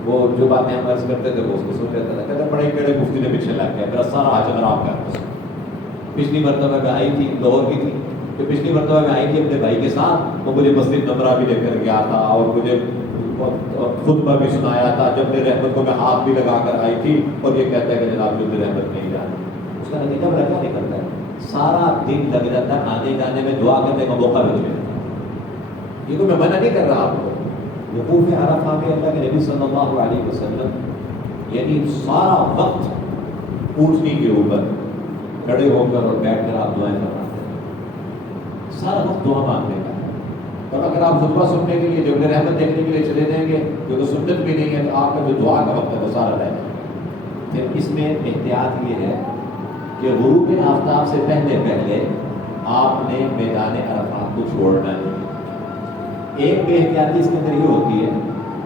وہ جو باتیں ہم عرض کرتے تھے وہ اس کو سن لیتا تھا، کہتا بڑے کیڑے مفتی نے پیچھے لگ گیا، میرا سارا حج خراب کر دیا۔ پچھلی مرتبہ میں آئی تھی، لاہور کی تھی، تو پچھلی مرتبہ میں آئی تھی اپنے بھائی کے ساتھ، وہ مجھے مسجد نمرہ بھی لے کر گیا تھا اور مجھے خطبہ بھی سنایا تھا، جبل رحمت کو میں ہاتھ بھی لگا کر آئی تھی، اور یہ کہتا ہے کہ جناب جبل رحمت نہیں جانا۔ اس کا نتیجہ بڑا کیا نکلتا ہے، سارا دن لگ جاتا ہے آنے جانے میں، دعا کرنے کا موقع بھی نہیں ملتا۔ یہ تو میں منع نہیں کر رہا آپ کو، وقوف عرفہ میں اللہ کے نبی صلی اللہ علیہ وسلم یعنی سارا وقت اونٹنی کے اوپر کھڑے ہو کر اور بیٹھ کر آپ دعائیں فرماتے ہیں، سارا وقت دعا مانگنے کا ہے۔ اور اگر آپ خطبہ سننے کے لیے جبل رحمت دیکھنے کے لیے چلے جائیں گے جو کہ سنت بھی نہیں ہے، تو آپ کا جو دعا کا وقت ہے وہ سارا رہ جائے گا۔ پھر اس میں احتیاط یہ ہے کہ غروب آفتاب سے پہلے آپ نے میدان عرفات کو چھوڑنا نہیں۔ ایک بے احتیاطی اس کے اندر یہ ہوتی ہے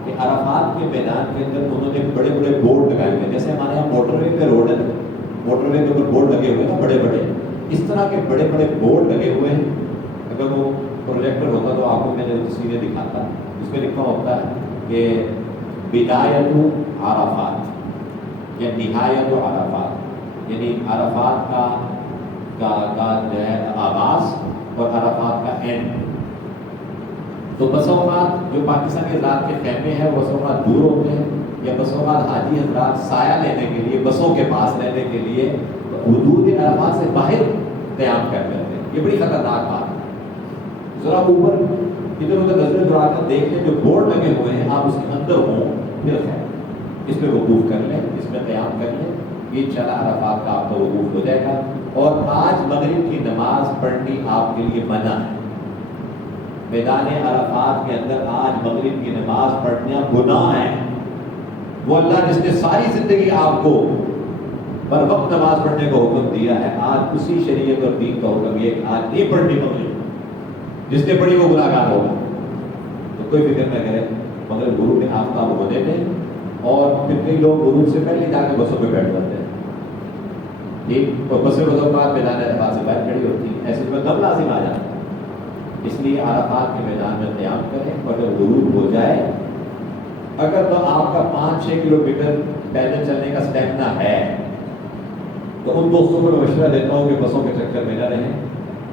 کہ عرفات کے میدان کے اندر انہوں نے بڑے بڑے بورڈ لگائے ہوئے ہیں، جیسے ہمارے یہاں موٹر وے پہ روڈ ہے، موٹر وے کے اوپر بورڈ لگے ہوئے ہیں نا بڑے بڑے، اس طرح کے بڑے بڑے بورڈ لگے ہوئے ہیں۔ اگر وہ پروجیکٹر ہوتا تو آپ کو میں نے تصویریں دکھاتا، اس میں لکھا ہوتا ہے کہ بدایت عرفات یا نہایت عرفات، یعنی عرفات کا جو ہے آغاز اور عرفات کا اینڈ. تو بس اوقات جو پاکستانی حضرات کے خیمے ہیں وہ بس اوقات دور ہوتے ہیں، یا بس اوقات حاجی حضرات سایہ لینے کے لیے بسوں کے پاس رہنے کے لیے حدود عرفات سے باہر قیام کر لیتے ہیں. یہ بڑی خطرناک بات ہے. ذرا اوپر ادھر ادھر نظر دوڑا کر دیکھ لیں، جو بورڈ لگے ہوئے ہیں آپ اس کے اندر ہوں پھر خیر اس پہ وقوف کر لیں، اس میں قیام کر لیں، انشاءاللہ عرفات کا آپ کا وقوف ہو جائے گا. اور آج مغرب کی نماز پڑھنی آپ کے لیے منع ہے. میدان عرفات کے اندر آج مغرب کی نماز پڑھنا گناہ ہے. وہ اللہ جس نے ساری زندگی آپ کو پر وقت نماز پڑھنے کا حکم دیا ہے، آج اسی شریعت اور دین کا حکم یہ کہ آج نہیں پڑھنی مغرب. جس نے پڑھی وہ گناہگار ہوگا. تو کوئی فکر نہ کرے، مگر غروب میں آفتاب ہونے دیں. اور پھر کئی لوگ غروب سے پہلے جا کے بسوں پہ بیٹھ جاتے ہیں. ٹھیک، تو بسیں بسوں بعد میدان عرفات سے باہر کھڑی ہوتی ہیں، ایسے میں دم لازم آ جاتا ہے. اس لیے عرفات کے میدان میں قیام کریں. اور جب غروب ہو جائے، اگر تو آپ کا 5-6 کلومیٹر پیدل چلنے کا اسٹیمنا ہے تو ان دوستوں کو میں مشورہ دیتا ہوں کہ بسوں کے چکر میں نہ رہیں.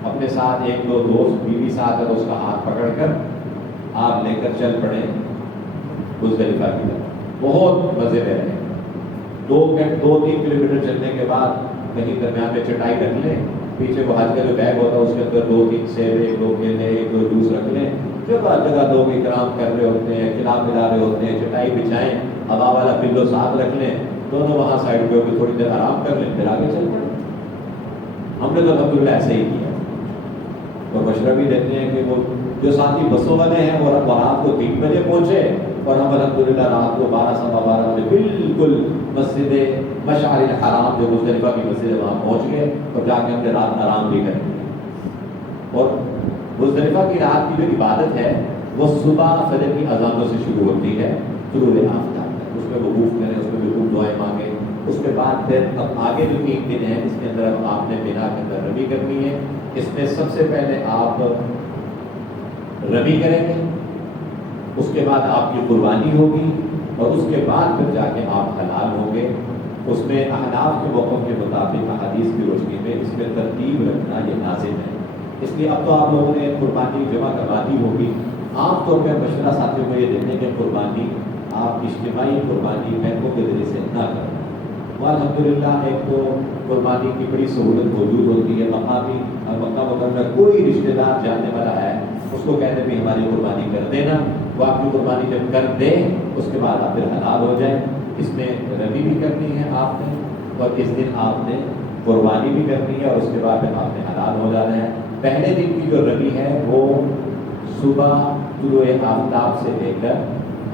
اپنے ساتھ 1-2 دوست، بیوی ساتھ ہے تو اس کا ہاتھ پکڑ کر آپ لے کر چل پڑیں مزدلفہ کی طرف. بہت مزے لے رہے ہیں. 2-3 کلومیٹر چلنے کے بعد کہیں درمیان میں چٹائی رکھ لیں. پیچھے وہ حج کا جو بیگ ہوتا ہے اس کے اندر 2-3 سیب، 1-2 کیلے، 1-2 جوس رکھ لیں. جب ہر جگہ لوگ اکرام کر رہے ہوتے ہیں، کلام ملا رہے ہوتے ہیں، چٹائی بچھائیں، ہوا والا پلو ساتھ رکھ لیں، دونوں وہاں سائڈ پہ ہو کے تھوڑی دیر آرام کر لیں، پھر آگے چل پڑیں. ہم نے تو الحمدللہ ایسے ہی کیا. اور مشورہ بھی دیتے ہیں کہ وہ جو ساتھی بسوں والے ہیں وہ رات کو 3 بجے پہنچے، اور ہم الحمدللہ رات کو 12-12:15 بجے بالکل مسجد مشعر الحرام جو مزدلفہ کی مسجد ہے وہاں پہنچ گئے، اور جا کے ہم نے رات آرام بھی کریں. اور مزدلفہ کی رات کی جو عبادت ہے وہ صبح فجر کی اذانوں سے شروع ہوتی ہے طلوع آفتاب تک. اس میں وقوف کریں، اس میں بالکل دعائیں مانگیں. اس کے بعد پھر اب آگے جو 3 دن ہیں اس کے اندر اب آپ نے مینا کے اندر رمی کرنی ہے. اس میں سب سے پہلے آپ رمی کریں گے، اس کے بعد آپ کی قربانی ہوگی، اور اس کے بعد پھر جا کے آپ حلال ہوں گے. اس میں احناف کے موقع کے مطابق احادیث کی روشنی میں اس میں ترتیب رکھنا یہ لازم ہے. اس لیے اب تو آپ لوگوں نے قربانی جمع کروا دی ہوگی. عام طور پہ مشورہ ساتھیوں کو یہ دیتے ہیں کہ قربانی آپ اجتماعی قربانی بینکوں کے ذریعے سے نہ کریں. وہ الحمدللہ ایک تو قربانی کی بڑی سہولت موجود ہوتی ہے. مقامی مکہ مکرمہ میں کوئی رشتہ دار جاننے والا ہے اس کو کہتے ہیں ہماری قربانی کر دینا. وہ آپ کی قربانی جب کر دیں اس کے بعد آپ پھر حلال ہو جائیں. اس میں رمی بھی کرنی ہے آپ نے، اور اس دن آپ نے قربانی بھی کرنی ہے، اور اس کے بعد پھر آپ نے حلال ہو جانا ہے. پہلے دن کی جو رمی ہے وہ صبح طلوع آفتاب سے لے کر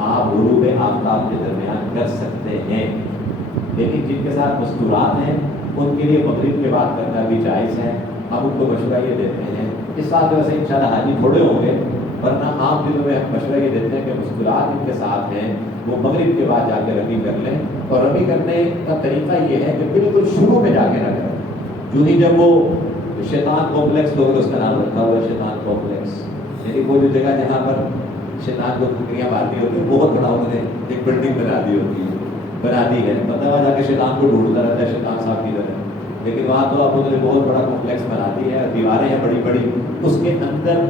آپ غروب آفتاب کے درمیان کر سکتے ہیں. لیکن جن کے ساتھ مستورات ہیں ان کے لیے مغرب کے بعد کرنا بھی جائز ہے. ہم ان کو مشورہ یہ دیتے ہیں، اس ساتھ ویسے انشاءاللہ حاجی تھوڑے ہوں گے، ورنہ عام دنوں میں مشورہ یہ دیتے ہیں کہ مستورات ان کے ساتھ ہیں وہ مغرب کے بعد جا کے رمی کر لیں. اور رمی کرنے کا طریقہ یہ ہے کہ بالکل شروع میں جا کے نہ کریں. جو ہی جب وہ شیطان کمپلیکس لوگ اس کا نام رکھا ہوا ہے شیطان کمپلیکس، یعنی وہ جو جگہ جہاں پر شیطان کو ٹکڑیاں مارنی ہوتی ہے بہت بڑا انہوں نے ایک بلڈنگ بنا دی ہوتی ہے، بنا دی ہے. مطلب وہاں جا کے شیطان کو ڈھونڈتا رہتا ہے شیطان صاحب کی طرح. لیکن وہاں تو آپ انہوں نے بہت بڑا کمپلیکس بنا دی ہے، دیواریں ہیں بڑی بڑی، اس کے اندر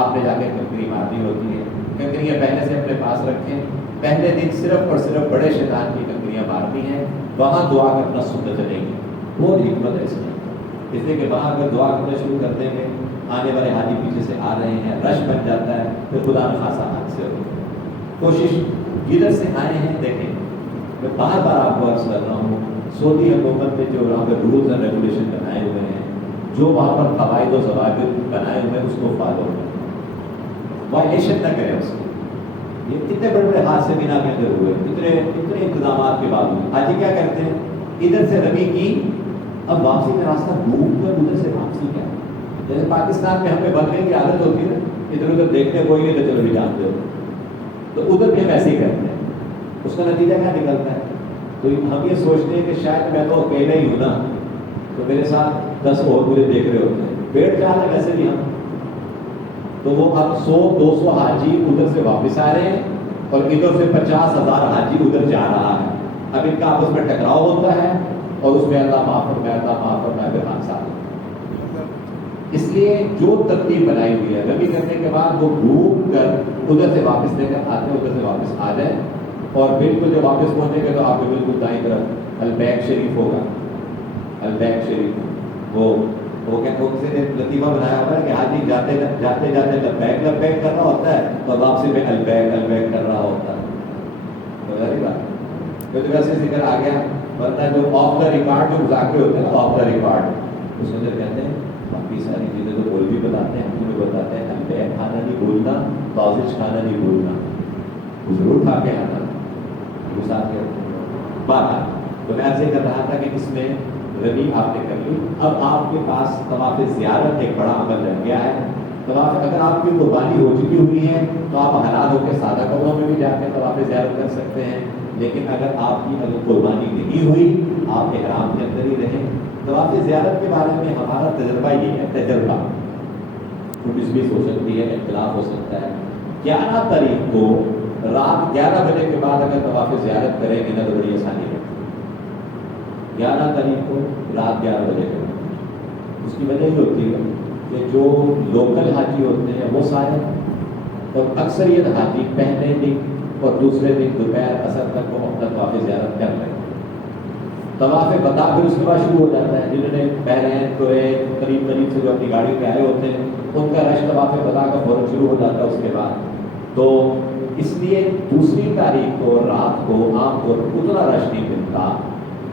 آپ نے جا کے کنکری مارنی ہوتی ہے. کنکریاں پہلے سے اپنے پاس رکھیں. پہلے دن صرف اور صرف بڑے شیطان کی کنکریاں مارنی ہیں. وہاں دعا کرنا سنت چلے گی. بہت حکمت ہے اس میں، اس لیے کہ وہاں اگر دعا کرنا شروع کر دیں گے آنے والے حاجی پیچھے سے آ رہے ہیں، رش بن جاتا ہے، پھر خدا نہ خاصا حادثے ہوتے ہیں. کوشش جدھر سے آئے ہیں دیکھیں. میں بار بار آپ کو عرض کر رہا ہوں، سعودی حکومت نے جو وہاں پہ رولز اینڈ ریگولیشن بنائے ہوئے ہیں، جو وہاں پر قواعد و ضوابط بنائے ہوئے ہیں اس کو فالو کریں، وائلیشن نہ کریں اس کی. یہ کتنے بڑے بڑے حادثے بنا کے اندر ہوئے، اتنے انتظامات کے باوجود. حاجی کیا کرتے ہیں، ادھر سے رمی کی، اب واپسی کا راستہ ڈھونڈ کر ادھر سے واپسی کیا. جیسے پاکستان میں ہمیں بننے کی عادت ہوتی ہے نا، ادھر ادھر دیکھنے کوئی نہیں تو چلو بھی جانتے ہو، تو ادھر بھی ہم ایسے ہی کرتے ہیں. اس کا نتیجہ کیا نکلتا ہے؟ تو ہم یہ سوچتے ہیں کہ شاید میں تو اکیلے ہی ہوں نا، تو میرے ساتھ 10 اور مجھے دیکھ رہے ہوتے ہیں. پیٹ چاہ رہے ویسے بھی ہم، تو وہ اب 100-200 حاجی ادھر سے واپس آ رہے ہیں اور ادھر سے 50,000 حاجی ادھر جا رہا ہے. اب ان کا آپس میں ٹکراؤ ہوتا ہے اور اس میں اللہ معاف فرمائے، اللہ معاف فرمائے، پھر حادثہ. اس لیے جو ترتیب بنائی ہوئی ہے رمی کرنے کے بعد وہ گھوم کر ادھر سے واپس لے کر آتے ہیں، ادھر سے واپس آ جائیں، اور بالکل جب واپس پہنچیں گے تو آپ کے بالکل دائیں طرف البیک شریف ہوگا. البیک شریف وہ کسی نے لطیفہ بنایا ہوتا ہے کہ حاجی جاتے جاتے لبیک کر رہا ہوتا ہے اور واپسی میں البیک کر رہا ہوتا ہے. تو ویسے ذکر آ گیا، ورنہ جو آف دا ریکارڈ جو مذاکرے ہوتے ہیں نا، آف دا ریکارڈ اس میں کہتے ہیں باقی ساری چیزیں تو بول بھی بتاتے ہیں، ہم بھی بتاتے ہیں البیک کھانا نہیں بھولنا، تازج کھانا نہیں بھولنا، ضرور کھا کے آنا ساتھ کے بات. تو میں ایسے کر رہا تھا کہ اس میں رمی آپ نے کر لی. اب آپ کے پاس طواف زیارت ایک بڑا عمل رہ گیا ہے. طواف اگر آپ کی قربانی ہو چکی ہوئی ہے تو آپ حلال ہو کے سادہ کپڑوں میں بھی جا کے طواف زیارت کر سکتے ہیں، لیکن اگر آپ کی قربانی نہیں ہوئی آپ احرام کے اندر ہی رہیں. طواف زیارت کے بارے میں ہمارا تجربہ یہ ہے، تجربہ 19-20 ہو سکتی ہے، اختلاف ہو سکتا ہے. 11 تاریخ کو رات 11 بجے کے بعد اگر طواف زیارت کریں گے نا تو بڑی آسانی ہے. 11 تاریخ کو رات 11 بجے کے بعد. اس کی وجہ یہ ہوتی ہے کہ جو لوکل حاجی ہوتے ہیں وہ سارے، اور اکثریت حاجی پہلے دن اور دوسرے دن دوپہر اثر تک وہ اپنا طواف زیارت کر لیں. طواف بتا پھر اس کے بعد شروع ہو جاتا ہے. جنہوں نے بحرین قریب سے جو اپنی گاڑی پہ آئے ہوتے ہیں ان کا رش طواف بتا کا فوراً شروع ہو جاتا ہے اس کے بعد. تو اس لیے دوسری تاریخ کو رات کو عام طور پر اتنا رش نہیں ملتا،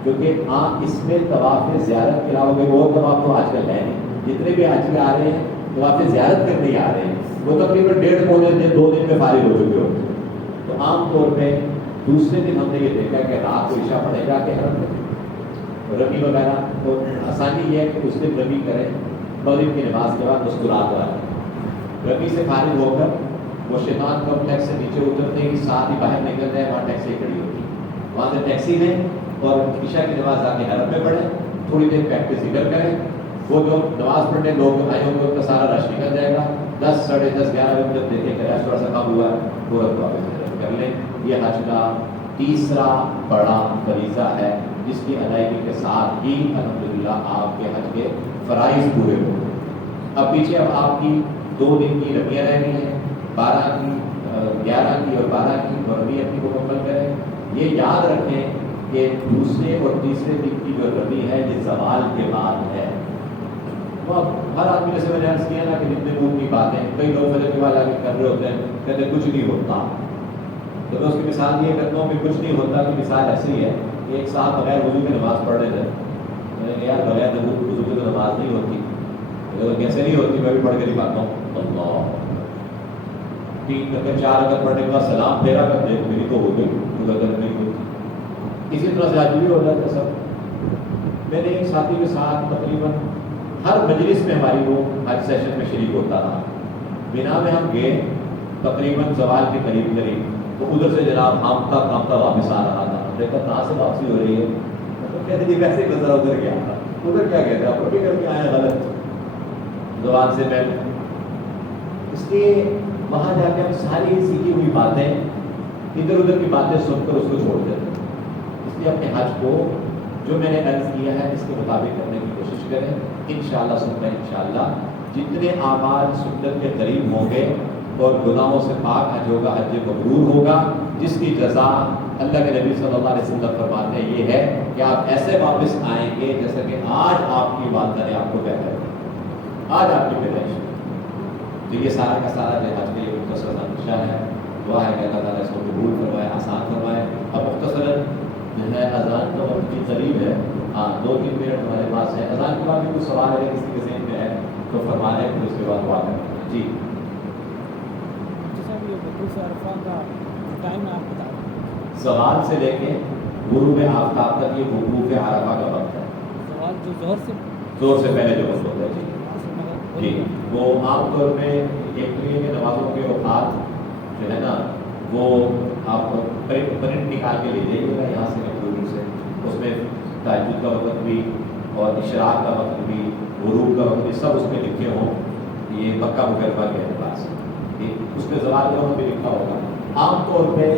کیونکہ اس میں طواف زیارت کے علاوہ وہ طواف تو آج کل ہے نہیں. جتنے بھی حاجی آ رہے ہیں طواف زیارت کرنے ہی آ رہے ہیں وہ تقریباً 1.5-2 دن میں فارغ ہو چکے ہوتے ہیں. تو عام طور پہ دوسرے دن ہم نے یہ دیکھا کہ رات کو عشاء پڑھے جا کے حرم میں رمی وغیرہ. تو آسانی یہ ہے کہ اس دن رمی کریں مغرب کی نماز کے بعد مسکرات والی. رمی سے فارغ ہو کر وہ شیطان کمپلیکس سے نیچے اترتے ہی ساتھ ہی باہر نکل جائے، وہاں ٹیکسی کھڑی ہوتی ہے، وہاں سے ٹیکسی لیں اور عشاء کی نماز آ کے حرم میں پڑھیں. تھوڑی دیر پریکٹس ادھر کریں. وہ جو نماز پڑھنے لوگ آئے ہوں گے ان کا سارا رش نکل جائے گا. 10 ساڑھے 10 11 بجے جب دیکھیں کہ رش تھوڑا سا کم ہوا ہے ترنت واپس کر لیں. یہ حج کا تیسرا بڑا فریضہ ہے جس کی ادائیگی کے ساتھ ہی الحمدللہ آپ کے حج کے فرائض پورے ہوں. اب پیچھے اب آپ کی 2 دن کی رمیاں رہ گئی ہیں، 12 کی 11 کی اور 12 کی، اور رمی اپنی کو مکمل کریں. یہ یاد رکھیں کہ دوسرے اور تیسرے دن کی جو رمی ہے یہ زوال کے بعد ہے. وہ ہر آدمی جیسے میں نے عرض کیا نا کہ جتنے دور کی باتیں کئی لوگ فجر کے بعد آ کے کر رہے ہوتے ہیں، کہتے ہیں کچھ نہیں ہوتا. تو میں اس کی مثال یہ کرتا ہوں کہ کچھ نہیں ہوتا کی مثال ایسی ہی ہے کہ ایک صاحب بغیر وضو کے نماز پڑھ رہے تھے. میں نے کہا یار بغیر وضو کے تو نماز نہیں ہوتی. کیسے نہیں ہوتی؟ میں بھی پڑھ کے دکھاتا ہوں. اللہ 3 اگر 4 اگر پڑھنے کے بعد سلام پھیرا کر دے میری تو ہو گئی، اگر نہیں ہوتی. اسی طرح سے آج بھی ہو جاتا سب. میں نے ایک ساتھی کے ساتھ تقریباً ہر مجلس میں ہماری وہ حج سیشن میں شریک ہوتا رہا. بنا میں ہم گئے تقریباً زوال کے قریب تو ادھر سے جناب کامتا واپس آ رہا تھا. دیکھا کہاں سے واپسی ہو رہی ہے، تو کہتے جی ویسے ہی ذرا ادھر گیا تھا. ادھر کیا کہتے آپ بھی کر کے آئے غلط زبان سے پہلے. اس لیے وہاں جا کے ہم ساری سیکھی ہوئی باتیں ادھر ادھر کی باتیں سن کر اس کو چھوڑ دیتے ہیں. اس لیے اپنے حج کو جو میں نے عرض کیا ہے اس کے مطابق کرنے کی کوشش کریں. انشاءاللہ سنتے ہیں انشاءاللہ جتنے اعمال سنت کے قریب ہوں گے اور گناہوں سے پاک حج ہوگا، حج مبرور ہوگا، جس کی جزا اللہ کے نبی صلی اللہ علیہ وسلم فرماتے ہیں یہ ہے کہ آپ ایسے واپس آئیں گے جیسا کہ آج آپ کی والدہ نے آپ کو پیدا کیا، آج آپ کی پیدائش. تو یہ سارا کا سارا جو حج کے لیے مختصر نقشہ ہے. دعا ہے کہ اللہ تعالیٰ اس کو قبول فرمائے، آسان فرمائے. اب مختصراً جو ہے اذان کا وقت کی قریب ہے. ہاں 2-3 منٹ ہمارے پاس ہے. اذان کے بعد بھی کچھ سوال اگر کسی کے ذہن میں ہے تو فرمائیں، پھر اس کے بعد دعا کریں. جی سوال سے لے کے غروب آفتاب تک یہ وقوف عرفہ کا وقت ہے. سوال جو زور سے پہلے جو وقت ہوتا ہے جی وہ عام طور پہ ایک تو یہ کہ نمازوں کے اوقات جو ہے نا وہ آپ پرنٹ نکال کے لے جائیے گا یہاں سے کمپیوٹر سے. اس میں تہجد کا وقت بھی اور اشراق کا وقت بھی، غروب کا وقت بھی سب اس میں لکھے ہوں. یہ مکہ مکرمہ کے اعتبار سے اس میں زوال کا وقت بھی لکھا ہوگا. عام طور پہ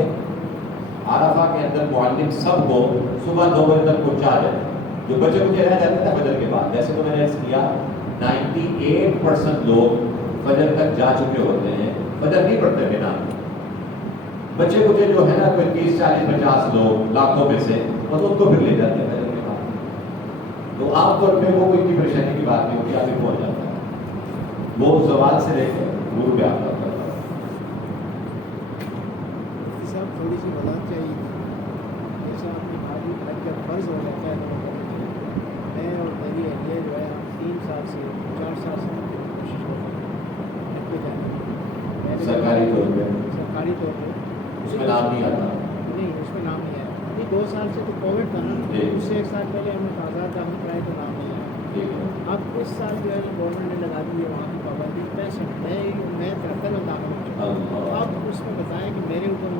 عرفہ کے اندر معلم سب کو صبح 9 بجے تک پہنچا جائے. جو بچے رہ جاتے تھے فجر کے بعد، جیسے تو میں نے عرض کیا 98% لوگ فجر تک جا چکے ہوتے ہیں، فجر نہیں پڑھتے بنا۔ بچے بچے جو ہے نا کوئی 30 40 50 لوگ لاکھوں میں سے، اور ان کو پھر لے جاتے ہیں فجر کے بعد۔ تو عام طور پہ وہ کوئی اتنی پریشانی کی بات نہیں ہوتی، آگے پہنچ جاتا ہے، وہ زوال سے لے کر غروب پہ آتا ہے۔ صاحب تھوڑی سی وضاحت چاہیے تھی، جیسا آپ نے خالی حج کا فرض ہو جاتا ہے میں اور میری اہلیہ جو ہے 3 سال سے 4 سال سے کوشش کر رہے ہیں حج پہ جانے کی، سرکاری طور پہ سرکاری طور پہ اس میں نام نہیں آتا، نہیں، اس میں نام نہیں آیا ابھی 2 سال سے تو کووڈ تھا نا، اس سے 1 سال پہلے ہم نے کاغذات داخل کرائے تو نام نہیں آیا۔ اب اس سال جو ہے گورنمنٹ نے لگا دی ہے وہاں کی پابندی 65 میں 73 میں داخل ہو چکا ہوں۔ اب اس میں بتائیں کہ میرے اوپر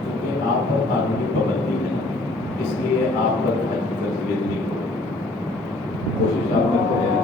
کیونکہ آپ پر قانونی پابندی ہے، اس لیے آپ پر حج کی فرضیت نہیں ہو، کوشش آپ کرتے ہیں